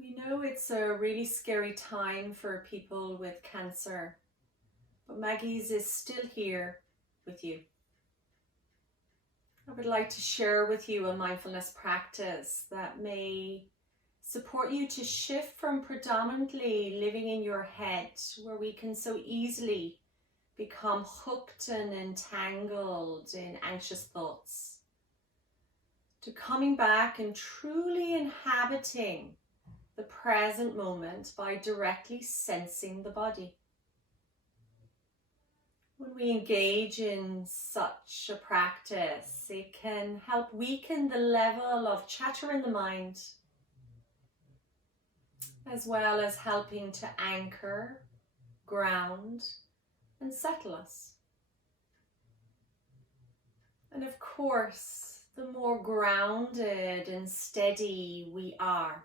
We know it's a really scary time for people with cancer, but Maggie's is still here with you. I would like to share with you a mindfulness practice that may support you to shift from predominantly living in your head, where we can so easily become hooked and entangled in anxious thoughts, to coming back and truly inhabiting the present moment by directly sensing the body. When we engage in such a practice, it can help weaken the level of chatter in the mind, as well as helping to anchor, ground, and settle us. And of course, the more grounded and steady we are,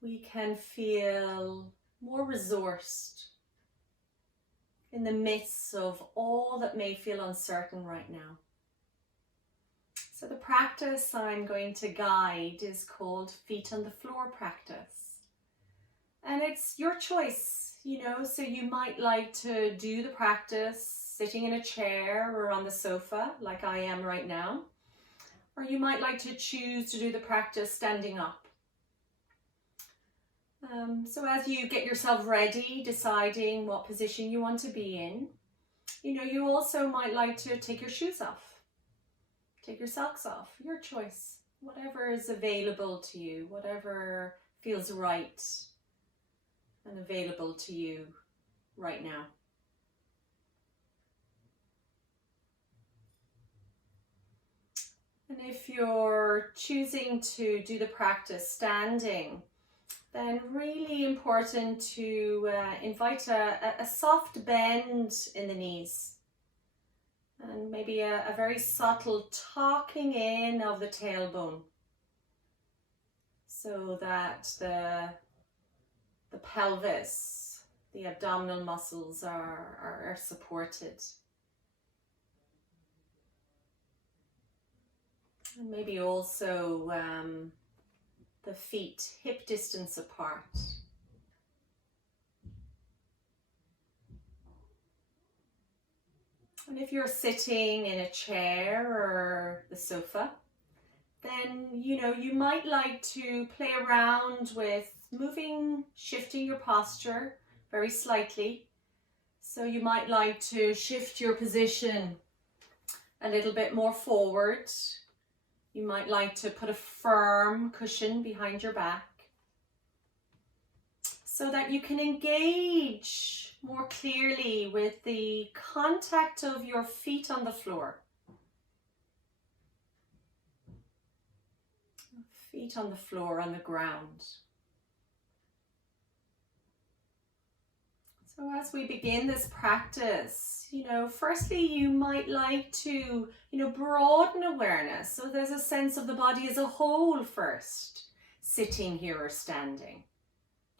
we can feel more resourced in the midst of all that may feel uncertain right now. So the practice I'm going to guide is called Feet on the Floor practice. And it's your choice, so you might like to do the practice sitting in a chair or on the sofa like I am right now. Or you might like to choose to do the practice standing up. So as you get yourself ready, deciding what position you want to be in, you also might like to take your shoes off, take your socks off, your choice, whatever is available to you, whatever feels right and available to you right now. And if you're choosing to do the practice standing, then really important to invite a soft bend in the knees, and maybe a very subtle tucking in of the tailbone, so that the pelvis, the abdominal muscles are supported. And maybe also the feet hip distance apart. And if you're sitting in a chair or the sofa, then you might like to play around with shifting your posture very slightly. So you might like to shift your position a little bit more forward. You might like to put a firm cushion behind your back so that you can engage more clearly with the contact of your feet on the floor. Feet on the floor, on the ground. So as we begin this practice, firstly you might like to, broaden awareness. So there's a sense of the body as a whole first, sitting here or standing.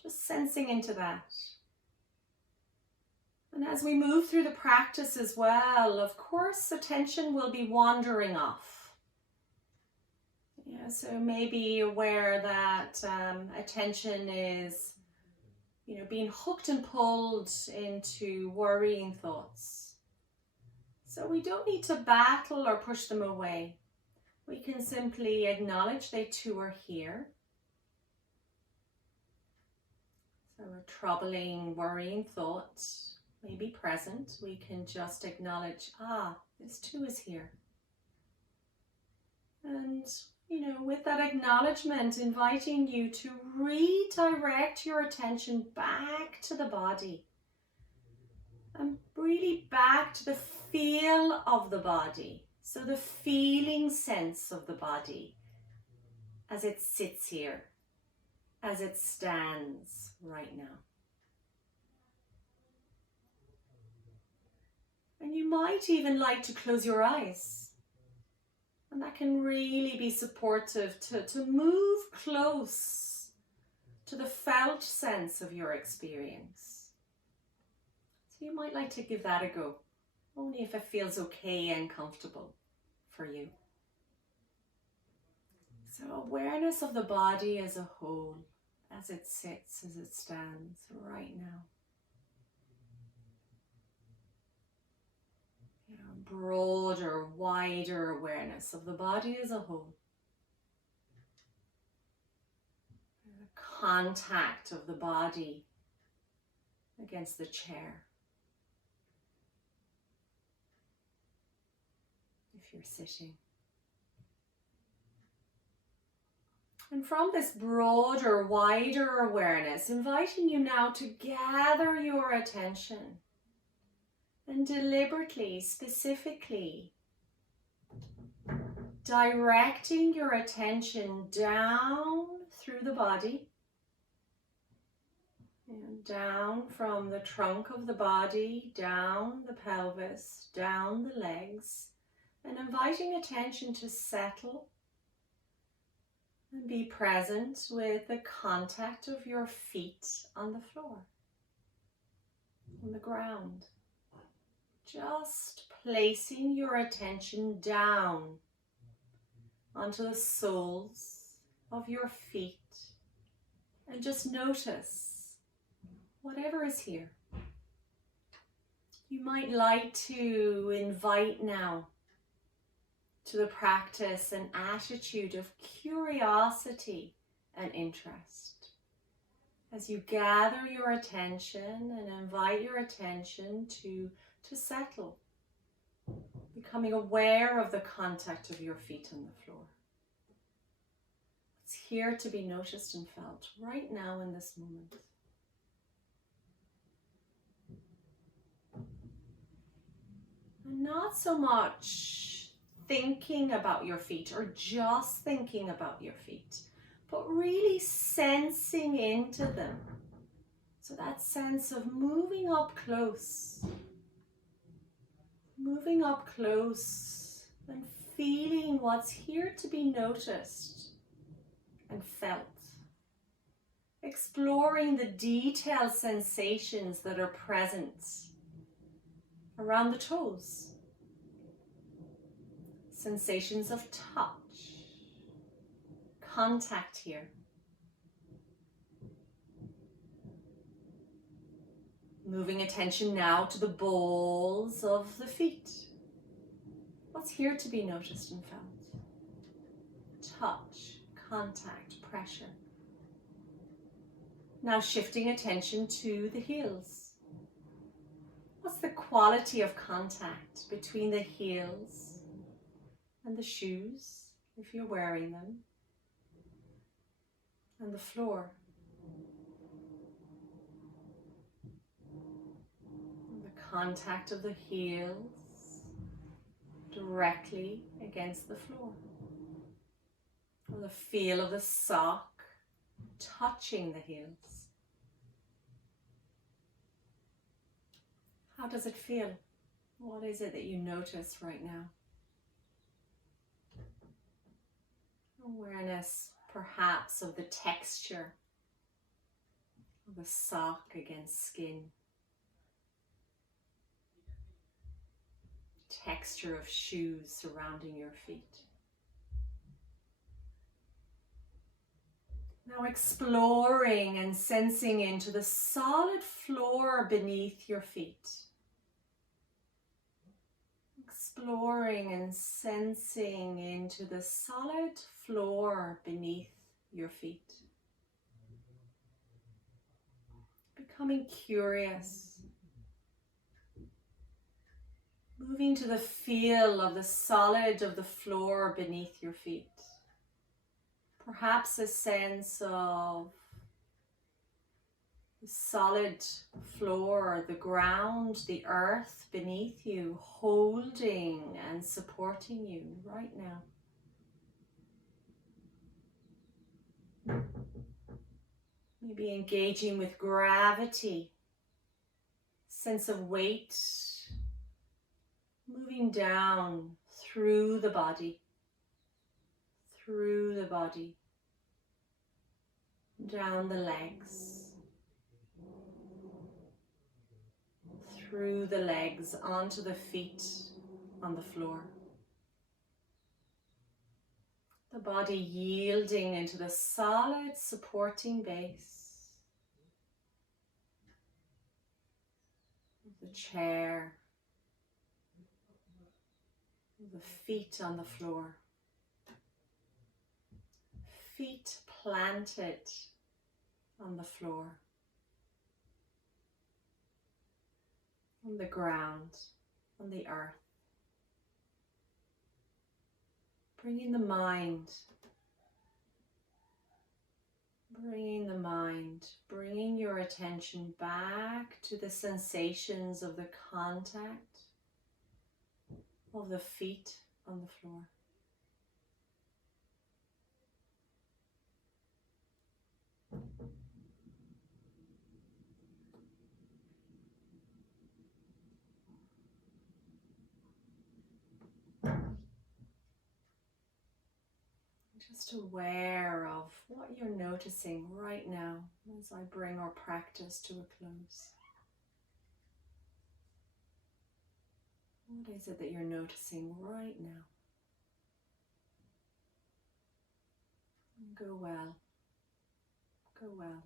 Just sensing into that. And as we move through the practice as well, of course, attention will be wandering off. So maybe aware that attention is being hooked and pulled into worrying thoughts. So we don't need to battle or push them away. We can simply acknowledge they too are here. So a troubling, worrying thought may be present. We can just acknowledge, this too is here. And with that acknowledgement, inviting you to redirect your attention back to the body and really back to the feel of the body. So the feeling sense of the body as it sits here, as it stands right now. And you might even like to close your eyes. And that can really be supportive to move close to the felt sense of your experience. So you might like to give that a go, only if it feels okay and comfortable for you. So awareness of the body as a whole, as it sits, as it stands right now. Broader, wider awareness of the body as a whole. The contact of the body against the chair. If you're sitting. And from this broader, wider awareness, inviting you now to gather your attention and deliberately, specifically, directing your attention down through the body, and down from the trunk of the body, down the pelvis, down the legs, and inviting attention to settle and be present with the contact of your feet on the floor, on the ground. Just placing your attention down onto the soles of your feet and just notice whatever is here. You might like to invite now to the practice an attitude of curiosity and interest as you gather your attention and invite your attention to settle, becoming aware of the contact of your feet on the floor. It's here to be noticed and felt right now in this moment. And not so much thinking about your feet or just thinking about your feet, but really sensing into them. So that sense of moving up close and feeling what's here to be noticed and felt. Exploring the detailed sensations that are present around the toes. Sensations of touch, contact here. Moving attention now to the balls of the feet. What's here to be noticed and felt? Touch, contact, pressure. Now shifting attention to the heels. What's the quality of contact between the heels and the shoes, if you're wearing them, and the floor? Contact of the heels directly against the floor. Or the feel of the sock touching the heels. How does it feel? What is it that you notice right now? Awareness perhaps of the texture of the sock against skin. Texture of shoes surrounding your feet. Now exploring and sensing into the solid floor beneath your feet. Exploring and sensing into the solid floor beneath your feet. Becoming curious. Moving to the feel of the solid of the floor beneath your feet. Perhaps a sense of the solid floor, the ground, the earth beneath you, holding and supporting you right now. Maybe engaging with gravity, sense of weight, moving down through the body, down the legs, through the legs, onto the feet on the floor. The body yielding into the solid supporting base of the chair, the feet on the floor, feet planted on the floor, on the ground, on the earth. Bringing the mind, bringing your attention back to the sensations of the contact of the feet on the floor. Just aware of what you're noticing right now as I bring our practice to a close. What is it that you're noticing right now? Go well. Go well.